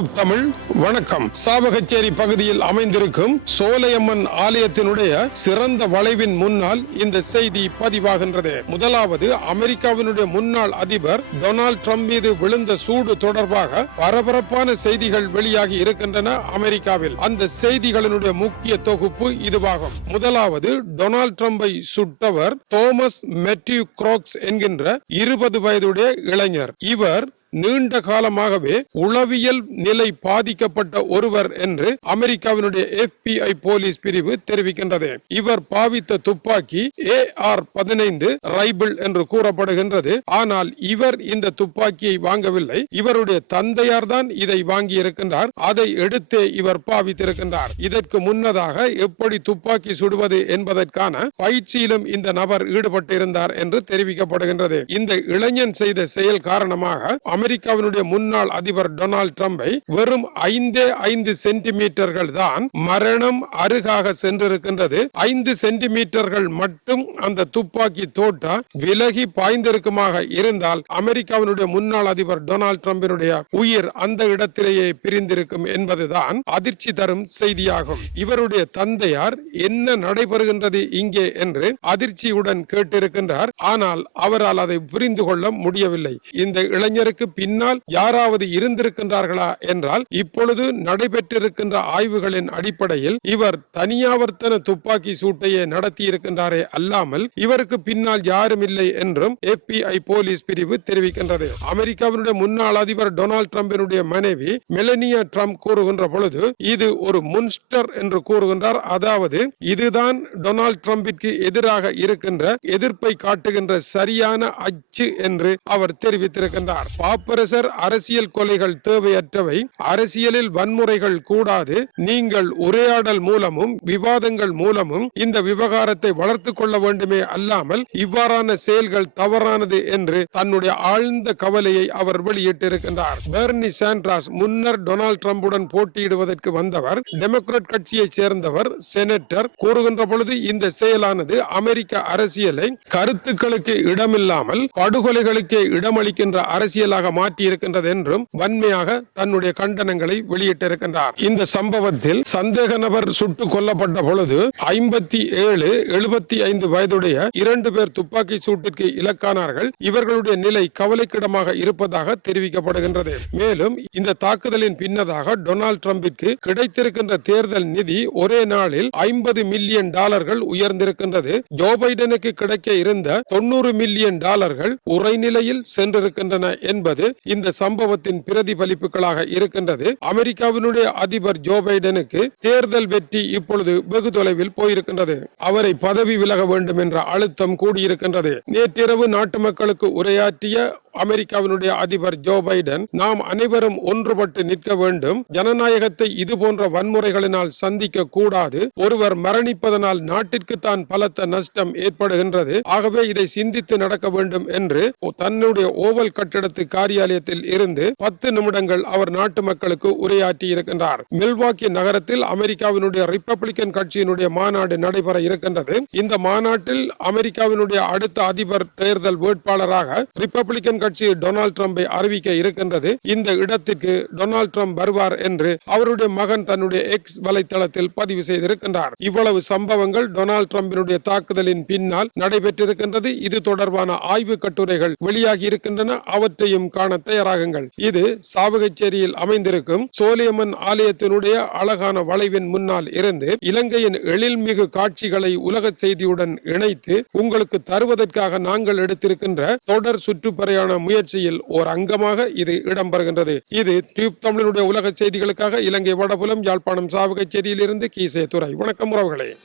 YouTube Tamil வணக்கம். சாவகச்சேரி பகுதியில் அமைந்திருக்கும் சோலையம்மன் ஆலயத்தினுடைய சிறந்த வளைவின் முன்னால் இந்த செய்தி பதிவாகின்றது. முதலாவது அமெரிக்காவினுடைய முன்னாள் அதிபர் டொனால்ட் ட்ரம்ப் மீது விழுந்த சூடு தொடர்பாக பரபரப்பான செய்திகள் வெளியாகி இருக்கின்றன அமெரிக்காவில். அந்த செய்திகளினுடைய முக்கிய தொகுப்பு இதுவாகும். முதலாவது டொனால்ட் ட்ரம்பை சுட்டவர் தோமஸ் மெட்யூ குரோக்ஸ் என்கின்ற இருபது வயதுடைய இளைஞர். இவர் நீண்ட காலமாகவே உளவியல் நிலை பாதிக்கப்பட்ட ஒருவர் என்று அமெரிக்காவினுடைய எஃபிஐ போலீஸ் பிரிவு தெரிவிக்கின்றது. இவர் பாவித்த துப்பாக்கி ஏ ஆர் பதினைந்து ரைபிள் என்று கூறப்படுகின்றது. ஆனால் இவர் இந்த துப்பாக்கியை வாங்கவில்லை. இவருடைய தந்தையார் தான் இதை வாங்கி இருக்கின்றார் அதை எடுத்தே இவர் பாவித்திருக்கின்றார். இதற்கு முன்னதாக எப்படி துப்பாக்கி சுடுவது என்பதற்கான பயிற்சியிலும் இந்த நபர் ஈடுபட்டிருந்தார் என்று தெரிவிக்கப்படுகின்றது. இந்த இளைஞன் செய்த செயல் காரணமாக அமெரிக்காவினுடைய முன்னாள் அதிபர் டொனால்ட் ட்ரம்பை வெறும் ஐந்தே ஐந்து சென்டிமீட்டர்கள் தான் மரணம் அருகாக சென்றிருக்கின்றது. ஐந்து சென்டிமீட்டர்கள் மட்டும் அந்த துப்பாக்கி தோட்டா விலகி பாய்ந்திருக்குமாக இருந்தால் அமெரிக்காவினுடைய முன்னாள் அதிபர் டொனால்ட் ட்ரம்பினுடைய உயிர் அந்த இடத்திலேயே பிரிந்திருக்கும் என்பதுதான் அதிர்ச்சி தரும் செய்தியாகும். இவருடைய தந்தையார் என்ன நடைபெறுகின்றது இங்கே என்று அதிர்ச்சியுடன் கேட்டிருக்கின்றார். ஆனால் அவரால் அதை புரிந்து கொள்ள முடியவில்லை. இந்த இளைஞருக்கு பின்னால் யாராவது இருந்திருக்கின்றார்களா என்றால் இப்பொழுது நடைபெற்றிருக்கின்ற ஆய்வுகளின் அடிப்படையில் இவர் தனியாவர்த்தன துப்பாக்கி சூட்டையே நடத்தியிருக்கின்றாரே அல்லாமல் இவருக்கு பின்னால் யாரும் இல்லை என்றும் எஃபிஐ போலீஸ் பிரிவு தெரிவிக்கின்றது. அமெரிக்காவினுடைய முன்னாள் அதிபர் டொனால்டு டிரம்பினுடைய மனைவி மெலனியா டிரம்ப் கூறுகின்ற பொழுது இது ஒரு முன்ஸ்டர் என்று கூறுகின்றார். அதாவது இதுதான் டொனால்டு டிரம்பிற்கு எதிராக இருக்கின்ற எதிர்ப்பை காட்டுகின்ற சரியான அச்சு என்று அவர் தெரிவித்திருக்கின்றார். பாப்பரசர் அரசியல் கொலைகள் தேவையற்றவை. அரசியலில் வன்முறைகள் கூடாது. நீங்கள் உரையாடல் மூலமும் விவாதங்கள் மூலமும் இந்த விவகாரத்தை வளர்த்து கொள்ள வேண்டுமே அல்லாமல் இவ்வாறான செயல்கள் தவறானது என்று தன்னுடைய ஆழ்ந்த கவலையை அவர் வெளியிட்டிருக்கின்றார். பெர்னி சாண்ட்ராஸ் முன்னர் டொனால்ட் ட்ரம்புடன் போட்டியிடுவதற்கு வந்தவர் டெமோக்ராட் கட்சியை சேர்ந்தவர் செனட்டர் கூறுகின்ற பொழுது இந்த செயலானது அமெரிக்க அரசியலை கருத்துக்களுக்கு இடமில்லாமல் படுகொலைகளுக்கே இடமளிக்கின்ற அரசியலாக மாற்றியிருக்கின்றது என்றும் வன்மையாக தன்னுடைய கண்டனங்களை வெளியிட்டிருக்கின்றார். இந்த சம்பவத்தில் சந்தேக நபர் சுட்டு கொல்லப்பட்ட பொழுது ஐம்பத்தி ஏழு எழுபத்தி ஐந்து வயதுடைய இரண்டு பேர் துப்பாக்கி சூட்டிற்கு இலக்கானார்கள். இவர்களுடைய நிலை கவலைக்கிடமாக இருப்பதாக தெரிவிக்கப்படுகின்றது. மேலும் இந்த தாக்குதலின் பின்னதாக டொனால்ட் ட்ரம்பிற்கு கிடைத்திருக்கின்ற தேர்தல் நிதி ஒரே நாளில் ஐம்பது மில்லியன் டாலர்கள் உயர்ந்திருக்கின்றது. ஜோ பைடனுக்கு கிடைக்க இருந்த தொண்ணூறு மில்லியன் டாலர்கள் உரைநிலையில் சென்றிருக்கின்றன என்பது இந்த சம்பவத்தின் பிரதிபலிப்புகளாக இருக்கின்றது. அமெரிக்காவினுடைய அதிபர் ஜோ பைடனுக்கு தேர்தல் வெற்றி இப்பொழுது வெகு தொலைவில் போயிருக்கின்றது. அவரை பதவி விலக வேண்டும் என்ற அழுத்தம் கூடியிருக்கின்றது. நேற்றிரவு நாட்டு மக்களுக்கு உரையாற்றிய அமெரிக்காவினுடைய அதிபர் ஜோ பைடன் நாம் அனைவரும் ஒன்றுபட்டு நிற்க வேண்டும். ஜனநாயகத்தை இது போன்ற வன்முறைகளினால் சந்திக்க கூடாது. ஒருவர் மரணிப்பதனால் நாட்டிற்கு தான் பலத்த நஷ்டம் ஏற்படுகின்றது. ஆகவே இதை சிந்தித்து நடக்க வேண்டும் என்று தன்னுடைய ஓவல் கட்டிடத்து காரியாலயத்தில் இருந்து பத்து நிமிடங்கள் அவர் நாட்டு மக்களுக்கு உரையாற்றி இருக்கின்றார். மில்வாக்கி நகரத்தில் அமெரிக்காவினுடைய ரிப்பப்ளிகன் கட்சியினுடைய மாநாடு நடைபெற இருக்கின்றது. இந்த மாநாட்டில் அமெரிக்காவினுடைய அடுத்த அதிபர் தேர்தல் வேட்பாளராக ரிப்பப்ளிகன் கட்சி டொனால்ட் ட்ரம்பை அறிவிக்க இருக்கின்றது. இந்த இடத்திற்கு டொனால்ட் ட்ரம்ப் வருவார் என்று அவருடைய மகன் தன்னுடைய எக்ஸ் வலைத்தளத்தில் பதிவு செய்திருக்கின்றார். இவ்வளவு சம்பவங்கள் டொனால்ட் ட்ரம்பினுடைய தாக்குதலின் பின்னால் நடைபெற்றிருக்கின்றது. இது தொடர்பான ஆய்வு கட்டுரைகள் வெளியாகி இருக்கின்றன. அவற்றையும் காண தயாராகுங்கள். இது சாவகச்சேரியில் அமைந்திருக்கும் சோலியம்மன் ஆலயத்தினுடைய அழகான வளைவின் முன்னால் இருந்து இலங்கையின் எழில்மிகு காட்சிகளை உலக செய்தியுடன் இணைத்து உங்களுக்கு தருவதற்காக நாங்கள் எடுத்திருக்கின்ற தொடர் சுற்றுப்பயண முயற்சியில் ஓர் அங்கமாக இது இடம்பெறுகின்றது. இது டியூப் தமிழனுடைய உலக செய்திகளுக்காக இலங்கை வடபுலம் யாழ்ப்பாணம் சாவகச்சேரியில் இருந்து கீசே துறை வணக்கம் உறவுகளே.